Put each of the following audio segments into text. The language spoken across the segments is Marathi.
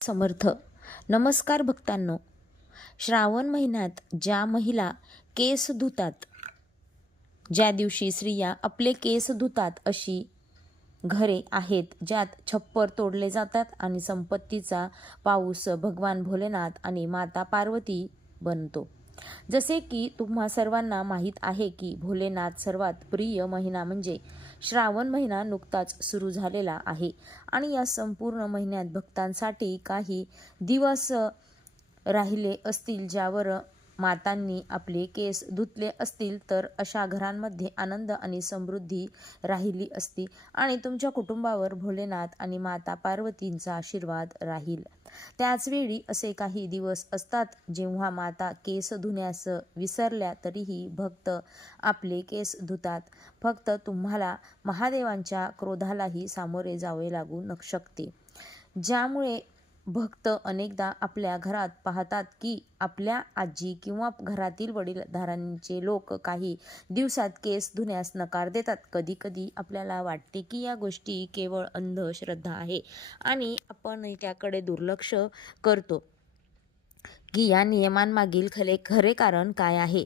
समर्थ. नमस्कार भक्तांनो. श्रावण महिन्यात ज्या महिला केस धुतात, ज्या दिवशी स्त्रिया आपले केस धुतात, अशी घरे आहेत ज्यात छप्पर तोडले जातात आणि संपत्तीचा पाऊस भगवान भोलेनाथ आणि माता पार्वती बनतो. जसे की तुम्हा सर्वांना माहीत आहे की भोलेनाथ सर्वात प्रिय महिना म्हणजे श्रावण महिना नुकताच सुरू झालेला आहे आणि या संपूर्ण महिन्यात भक्तांसाठी काही दिवस राहिले असतील ज्यावर मातांनी आपले केस धुतले असतील, तर अशा घरांमध्ये आनंद आणि समृद्धी राहिली असती आणि तुमच्या कुटुंबावर भोलेनाथ आणि माता पार्वतींचा आशीर्वाद राहील. त्याचवेळी असे काही दिवस असतात जेव्हा माता केस धुण्यास विसरल्या तरीही भक्त आपले केस धुतात. फक्त तुम्हाला महादेवांच्या क्रोधालाही सामोरे जावे लागू शकते, ज्यामुळे भक्त अनेकदा आपल्या घरात पाहतात की आपल्या आजी किंवा घरातील वडीलधाऱ्यांचे लोक काही दिवसात केस धुण्यास नकार देतात. कधी कधी आपल्याला वाटते की या गोष्टी केवळ अंधश्रद्धा आहे आणि आपण त्याकडे दुर्लक्ष करतो की या नियमांमागील खरे कारण काय आहे.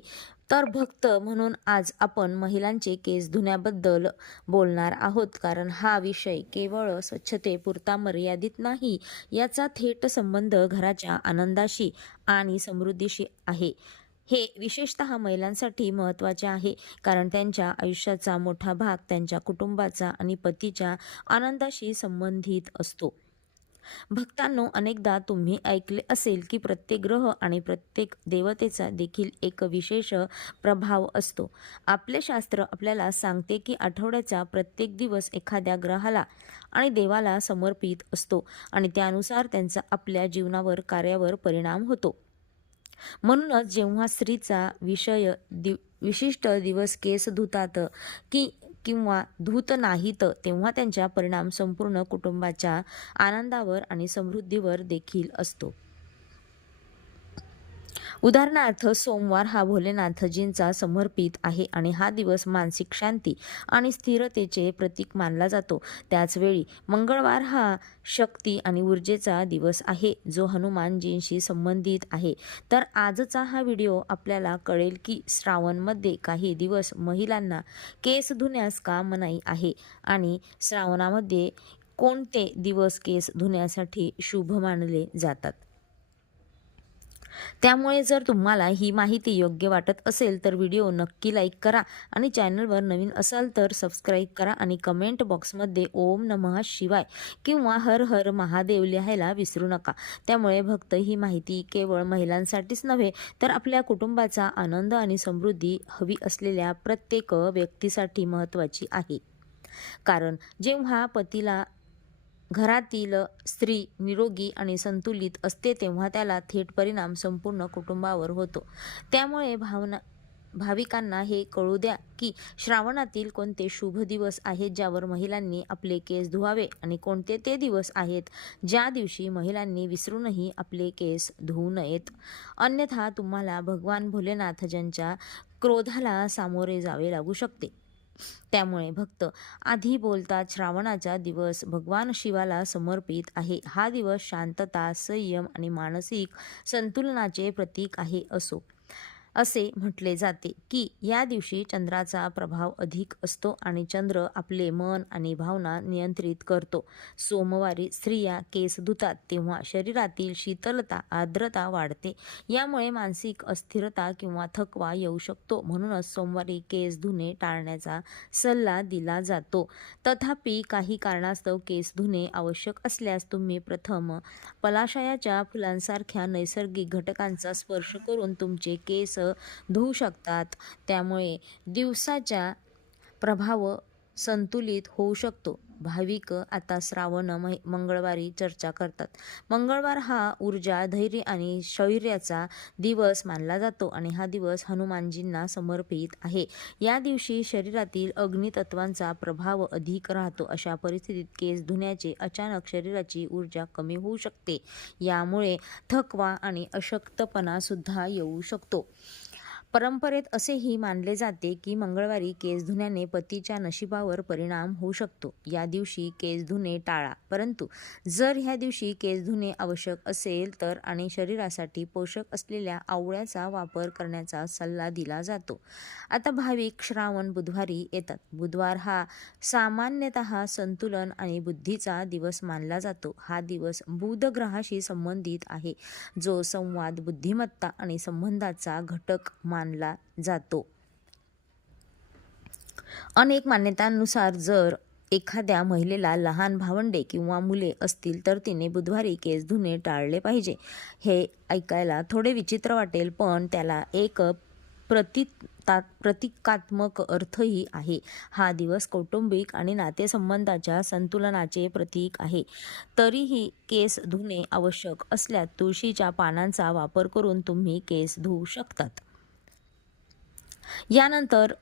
तर भक्त म्हणून आज आपण महिलांचे केस धुण्याबद्दल बोलणार आहोत, कारण हा विषय केवळ स्वच्छतेपुरता मर्यादित नाही. याचा थेट संबंध घराच्या आनंदाशी आणि समृद्धीशी आहे. हे विशेषतः महिलांसाठी महत्त्वाचे आहे, कारण त्यांच्या आयुष्याचा मोठा भाग त्यांच्या कुटुंबाचा आणि पतीच्या आनंदाशी संबंधित असतो. भक्तांनो, अनेकदा तुम्ही ऐकले असेल की प्रत्येक ग्रह आणि प्रत्येक देवतेचा देखील एक विशेष प्रभाव असतो. आपले शास्त्र आपल्याला सांगते की आठवड्याचा प्रत्येक दिवस एखाद्या ग्रहाला आणि देवाला समर्पित असतो आणि त्यानुसार त्यांचा आपल्या जीवनावर, कार्यावर परिणाम होतो. म्हणूनच जेव्हा स्त्रीचा विशिष्ट दिवस केस धुतात किंवा धूत नाहीत, तेव्हा त्यांचा परिणाम संपूर्ण कुटुंबाच्या आनंदावर आणि समृद्धीवर देखील असतो. उदाहरणार्थ, सोमवार हा भोलेनाथजींचा समर्पित आहे आणि हा दिवस मानसिक शांती आणि स्थिरतेचे प्रतीक मानला जातो. त्याचवेळी मंगळवार हा शक्ती आणि ऊर्जेचा दिवस आहे, जो हनुमानजींशी संबंधित आहे. तर आजचा हा व्हिडिओ आपल्याला कळेल की श्रावणमध्ये काही दिवस महिलांना केस धुण्यास का मनाई आहे आणि श्रावणामध्ये कोणते दिवस केस धुण्यासाठी शुभ मानले जातात. त्यामुळे जर तुम्हाला ही माहिती योग्य वाटत असेल तर व्हिडिओ नक्की लाईक करा आणि चॅनलवर नवीन असाल तर सबस्क्राईब करा आणि कमेंट बॉक्समध्ये ओम नमः शिवाय किंवा हर हर महादेव लिहायला विसरू नका. त्यामुळे भक्त ही माहिती केवळ महिलांसाठीच नव्हे तर आपल्या कुटुंबाचा आनंद आणि समृद्धी हवी असलेल्या प्रत्येक व्यक्तीसाठी महत्त्वाची आहे. कारण जेव्हा पतीला घरातील स्त्री निरोगी आणि संतुलित असते तेव्हा त्याला थेट परिणाम संपूर्ण कुटुंबावर होतो. त्यामुळे भाविकांना हे कळू द्या की श्रावणातील कोणते शुभ दिवस आहेत ज्यावर महिलांनी आपले केस धुवावे आणि कोणते ते दिवस आहेत ज्या दिवशी महिलांनी विसरूनही आपले केस धुवू नयेत. अन्यथा तुम्हाला भगवान भोलेनाथांच्या क्रोधाला सामोरे जावे लागू शकते. त्यामुळे भक्त आधी बोलतात, श्रावणाचा दिवस भगवान शिवाला समर्पित आहे. हा दिवस शांतता, संयम आणि मानसिक संतुलनाचे प्रतीक आहे. असे म्हटले जाते की या दिवशी चंद्राचा प्रभाव अधिक असतो आणि चंद्र आपले मन आणि भावना नियंत्रित करतो. सोमवारी स्त्रिया केस धुतात तेव्हा शरीरातील शीतलता, आर्द्रता वाढते. यामुळे मानसिक अस्थिरता किंवा थकवा येऊ शकतो. म्हणूनच सोमवारी केस धुणे टाळण्याचा सल्ला दिला जातो. तथापि काही कारणास्तव केस धुणे आवश्यक असल्यास तुम्ही प्रथम पलाशाच्या फुलांसारख्या नैसर्गिक घटकांचा स्पर्श करून तुमचे केस धुवू शकतात. त्यामुळे दिवसाचा प्रभाव संतुलित होऊ शकतो. भाविक आता श्रावण मंगळवारी चर्चा करतात. मंगळवार हा ऊर्जा, धैर्य आणि शौर्याचा दिवस मानला जातो आणि हा दिवस हनुमानजींना समर्पित आहे. या दिवशी शरीरातील अग्नितत्वांचा प्रभाव अधिक राहतो. अशा परिस्थितीत केस धुण्याचे अचानक शरीराची ऊर्जा कमी होऊ शकते. यामुळे थकवा आणि अशक्तपणा सुद्धा येऊ शकतो. परंपरेत असेही मानले जाते की मंगळवारी केस धुण्याने पतीच्या नशिबावर परिणाम होऊ शकतो. या दिवशी केस धुणे टाळा. परंतु जर ह्या दिवशी केस धुणे आवश्यक असेल तर आणि शरीरासाठी पोषक असलेल्या आवळ्याचा वापर करण्याचा सल्ला दिला जातो. आता भाविक श्रावण बुधवारी येतात. बुधवार हा सामान्यतः संतुलन आणि बुद्धीचा दिवस मानला जातो. हा दिवस बुध ग्रहाशी संबंधित आहे, जो संवाद, बुद्धिमत्ता आणि संबंधाचा घटक मानला जातो. अनेक मान्यतांनुसार जर एखाद्या महिलेला लहान भावंडे किंवा मुले असतील तर तिने बुधवारी केस धुणे टाळले पाहिजे. हे ऐकायला थोडे विचित्र वाटेल, पण त्याला एक प्रतिकात्मक अर्थही आहे. हा दिवस कौटुंबिक आणि नातेसंबंधाच्या संतुलनाचे प्रतीक आहे. तरीही केस धुणे आवश्यक असल्यास तुळशीच्या पानांचा वापर करून तुम्ही केस धुवू शकतात. यानंतर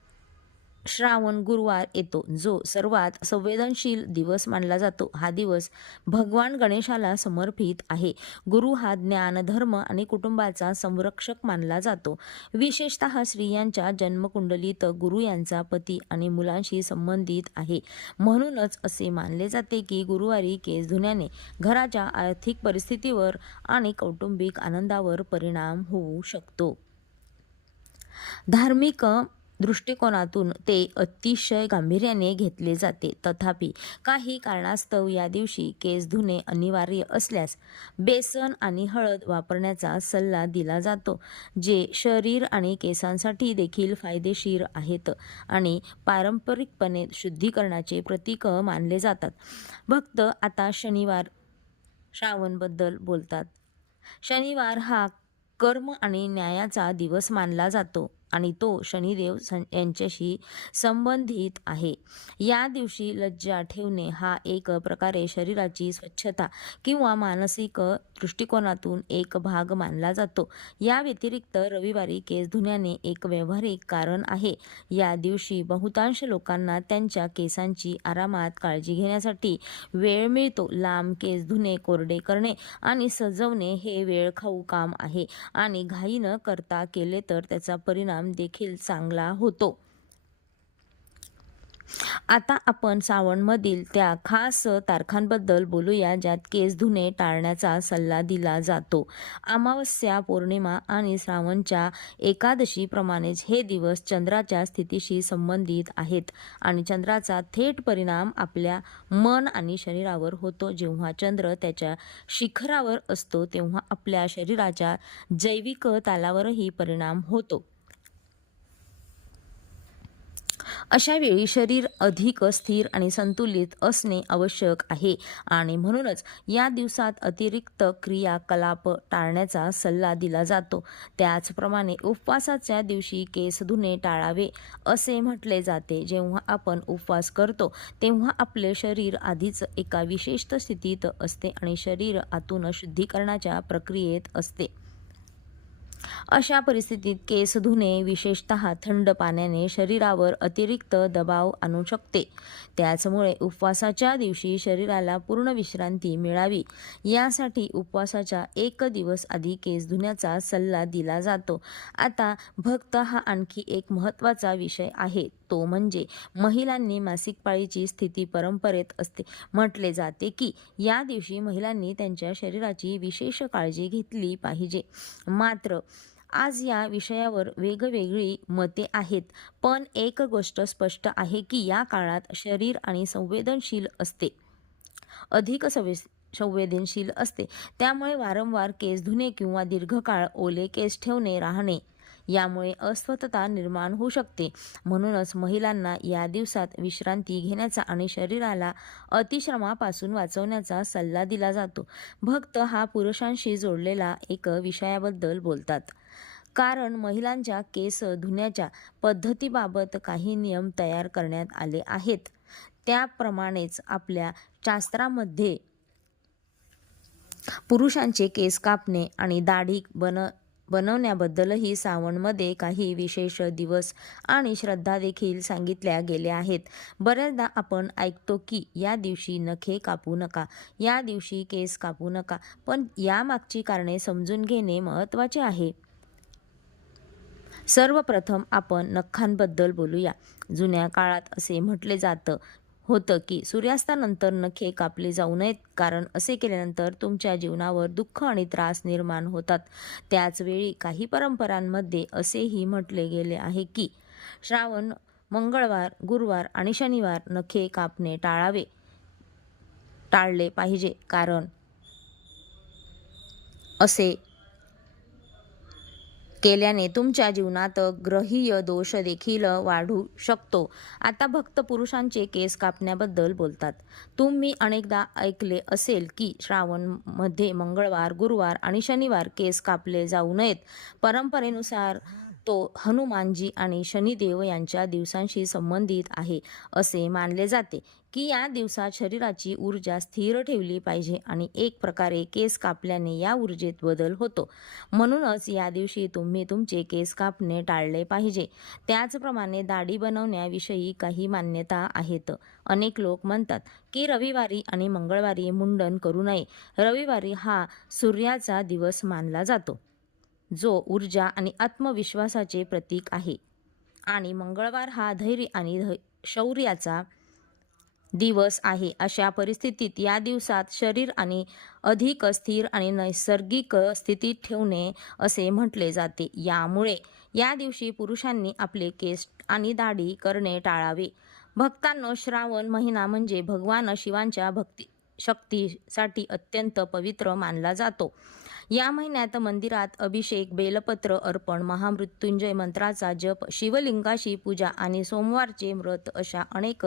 श्रावण गुरुवार येतो, जो सर्वात संवेदनशील दिवस मानला जातो. हा दिवस भगवान गणेशाला समर्पित आहे. गुरु हा ज्ञान, धर्म आणि कुटुंबाचा संरक्षक मानला जातो. विशेषतः स्त्रियांच्या जन्मकुंडलीत गुरु यांचा पती आणि मुलांशी संबंधित आहे. म्हणूनच असे मानले जाते की गुरुवारी केस धुण्याने घराच्या आर्थिक परिस्थितीवर आणि कौटुंबिक आनंदावर परिणाम होऊ शकतो. धार्मिक दृष्टिकोनातून ते अतिशय गांभीर्याने घेतले जाते. तथापि काही कारणास्तव या दिवशी केस धुणे अनिवार्य असल्यास बेसन आणि हळद वापरण्याचा सल्ला दिला जातो, जे शरीर आणि केसांसाठी देखील फायदेशीर आहेत आणि पारंपरिकपणे शुद्धीकरणाचे प्रतीक मानले जातात. भक्त आता शनिवार श्रावणबद्दल बोलतात. शनिवार हा कर्म आणि न्यायाचा दिवस मानला जातो आणि तो शनिदेव यांच्याशी संबंधित आहे. या दिवशी लज्जा ठेवणे हा एक प्रकारे शरीराची स्वच्छता किंवा मानसिक दृष्टिकोनातून एक भाग मानला जातो. या व्यतिरिक्त रविवारी केस धुण्याने एक व्यावहारिक कारण आहे. या दिवशी बहुतांश लोकांना त्यांच्या केसांची आरामात काळजी घेण्यासाठी वेळ मिळतो. लांब केस धुणे, कोरडे करणे आणि सजवणे हे वेळखाऊ काम आहे आणि घाई न करता केले तर त्याचा परिणाम देखील चांगला होतो. आता आपण श्रावणमधील त्या खास तारखांबद्दल बोलूया ज्यात केस धुणे टाळण्याचा सल्ला दिला जातो. अमावस्या, पौर्णिमा आणि श्रावणच्या एकादशी प्रमाणेच हे दिवस चंद्राच्या स्थितीशी संबंधित आहेत आणि चंद्राचा थेट परिणाम आपल्या मन आणि शरीरावर होतो. जेव्हा चंद्र त्याच्या शिखरावर असतो तेव्हा आपल्या शरीराच्या जैविक तालावरही परिणाम होतो. अशा वेळी शरीर अधिक स्थिर आणि संतुलित असणे आवश्यक आहे आणि म्हणूनच या दिवसात अतिरिक्त क्रियाकलाप टाळण्याचा सल्ला दिला जातो. त्याचप्रमाणे उपवासाच्या दिवशी केस धुणे टाळावे असे म्हटले जाते. जेव्हा आपण उपवास करतो तेव्हा आपले शरीर आधीच एका विशिष्ट स्थितीत असते आणि शरीर आतून शुद्धीकरणाच्या प्रक्रियेत असते. अशा परिस्थितीत केस धुणे, विशेषतः थंड पाण्याने, शरीरावर अतिरिक्त दबाव आणू शकते. त्याचमुळे उपवासाच्या दिवशी शरीराला पूर्ण विश्रांती मिळावी यासाठी उपवासाच्या एक दिवस आधी केस धुण्याचा सल्ला दिला जातो. आता भक्त हा आणखी एक महत्त्वाचा विषय आहे, तो म्हणजे महिलांनी मासिक पाळीची स्थिती. परंपरेत असते म्हटले जाते की या दिवशी महिलांनी त्यांच्या शरीराची विशेष काळजी घेतली पाहिजे. मात्र आज या विषयावर वेगवेगळी मते आहेत, पण एक गोष्ट स्पष्ट आहे की या काळात शरीर आणि अधिक संवेदनशील असते. त्यामुळे वारंवार केस धुणे किंवा दीर्घकाळ ओले केस ठेवणे राहणे यामुळे अस्वस्थता निर्माण होऊ शकते. म्हणूनच महिलांना या दिवसात विश्रांती घेण्याचा आणि शरीराला अतिश्रमापासून वाचवण्याचा सल्ला दिला जातो. भक्त हा पुरुषांशी जोडलेला एक विषयाबद्दल बोलतात, कारण महिलांच्या केस धुण्याच्या पद्धतीबाबत काही नियम तयार करण्यात आले आहेत. त्याप्रमाणेच आपल्या शास्त्रामध्ये पुरुषांचे केस कापणे आणि दाढी बनवण्याबद्दलही श्रावणमध्ये काही विशेष दिवस आणि श्रद्धा देखील सांगितल्या गेल्या आहेत. बऱ्याचदा आपण ऐकतो की या दिवशी नखे कापू नका, या दिवशी केस कापू नका, पण यामागची कारणे समजून घेणे महत्त्वाचे आहे. सर्वप्रथम आपण नखांबद्दल बोलूया. जुन्या काळात असे म्हटले होतं की सूर्यास्तानंतर नखे कापली जाऊ नयेत, कारण असे केल्यानंतर तुमच्या जीवनावर दुःख आणि त्रास निर्माण होतात. त्याचवेळी काही परंपरांमध्ये असेही म्हटले गेले आहे की श्रावण मंगळवार, गुरुवार आणि शनिवार नखे कापणे टाळले पाहिजे, कारण असे केल्याने तुमच्या जीवनात ग्रहीय दोष देखील वाढू शकतो. आता भक्त पुरुषांचे केस कापण्याबद्दल बोलतात. तुम्ही अनेकदा ऐकले असेल की श्रावण मध्ये मंगळवार, गुरुवार आणि शनिवार केस कापले जाऊ नयेत. परंपरेनुसार तो हनुमानजी आणि शनिदेव यांच्या दिवसांशी संबंधित आहे. असे मानले जाते की या दिवसात शरीराची ऊर्जा स्थिर ठेवली पाहिजे आणि एक प्रकारे केस कापल्याने या ऊर्जेत बदल होतो. म्हणूनच या दिवशी तुम्ही तुमचे केस कापणे टाळले पाहिजे. त्याचप्रमाणे दाढी बनवण्याविषयी काही मान्यता आहेत. अनेक लोक म्हणतात की रविवारी आणि मंगळवारी मुंडन करू नये. रविवारी हा सूर्याचा दिवस मानला जातो, जो ऊर्जा आणि आत्मविश्वासाचे प्रतीक आहे, आणि मंगळवार हा धैर्य आणि शौर्याचा दिवस आहे. अशा परिस्थितीत या दिवसात शरीर आणि अधिक स्थिर आणि नैसर्गिक स्थितीत ठेवणे असे म्हटले जाते. यामुळे या दिवशी पुरुषांनी आपले केस आणि दाढी करणे टाळावे. भक्तांनो, श्रावण महिना म्हणजे भगवान शिवांच्या शक्तीसाठी अत्यंत पवित्र मानला जातो. या महिन्यात मंदिरात अभिषेक, बेलपत्र अर्पण, महामृत्युंजय मंत्राचा जप, शिवलिंगाची पूजा आणि सोमवारचे व्रत अशा अनेक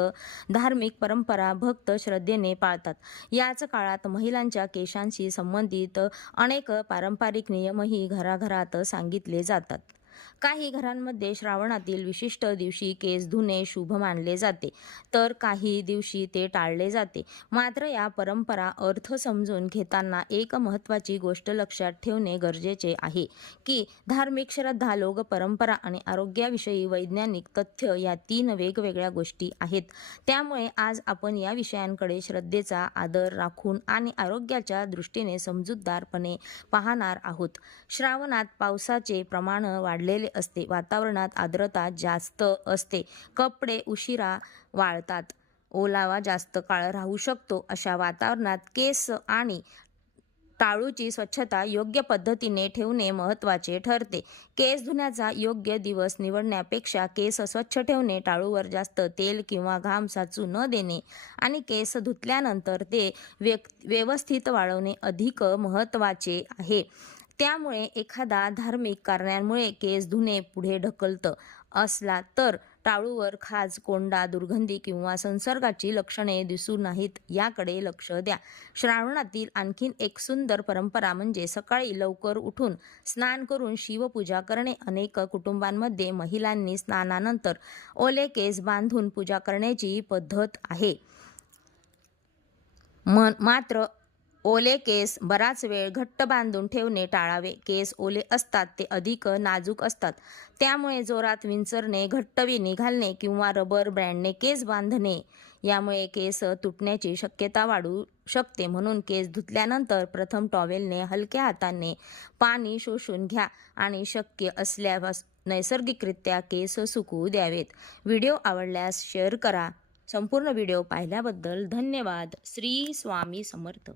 धार्मिक परंपरा भक्त श्रद्धेने पाळतात. याच काळात महिलांच्या केसांशी संबंधित अनेक पारंपरिक नियमही घराघरात सांगितले जातात. काही घरांमध्ये श्रावणातील विशिष्ट दिवशी केस धुणे शुभ मानले जाते, तर काही दिवशी ते टाळले जाते. मात्र या परंपरा अर्थ समजून घेताना एक महत्त्वाची गोष्ट लक्षात ठेवणे गरजेचे आहे की धार्मिक श्रद्धा, लोक परंपरा आणि आरोग्याविषयी वैज्ञानिक तथ्य या 3 वेगवेगळ्या गोष्टी आहेत. त्यामुळे आज आपण या विषयांकडे श्रद्धेचा आदर राखून आणि आरोग्याच्या दृष्टीने समजूतदारपणे पाहणार आहोत. श्रावणात पावसाचे प्रमाण वाढलेले असते, वातावरणात आर्द्रता जास्त असते, कपडे उशिरा वाळतात, ओलावा जास्त काळ राहू शकतो. अशा वातावरणात केस आणि टाळूची स्वच्छता योग्य पद्धतीने ठेवणे महत्त्वाचे ठरते. केस धुण्याचा योग्य दिवस निवडण्यापेक्षा केस स्वच्छ ठेवणे, टाळूवर जास्त तेल किंवा घाम साचू न देणे आणि केस धुतल्यानंतर ते व्यवस्थित वाळवणे अधिक महत्त्वाचे आहे. त्यामुळे एखादा धार्मिक कारणांमुळे केस धुणे पुढे ढकलत असला तर टाळूवर खाज, कोंडा, दुर्गंधी किंवा संसर्गाची लक्षणे दिसू नाहीत याकडे लक्ष द्या. श्रावणातील आणखीन एक सुंदर परंपरा म्हणजे सकाळी लवकर उठून स्नान करून शिवपूजा करणे. अनेक कुटुंबांमध्ये महिलांनी स्नानानंतर ओले केस बांधून पूजा करण्याची पद्धत आहे. मात्र ओले केस बराच वेळ घट्ट बांधून ठेवणे टाळावे. केस ओले असतात ते अधिक नाजूक असतात, त्यामुळे जोरात विंचरणे, घट्ट वेणी घालणे किंवा रबर बँडने केस बांधणे यामुळे केस तुटण्याची शक्यता वाढू शकते. म्हणून केस धुतल्यानंतर प्रथम टॉवेलने हलक्या हाताने पाणी शोषून घ्या आणि शक्य असल्यास नैसर्गिकरित्या केस सुकवू द्यावेत. व्हिडिओ आवडल्यास शेअर करा. संपूर्ण व्हिडिओ पाहिल्याबद्दल धन्यवाद. श्री स्वामी समर्थ.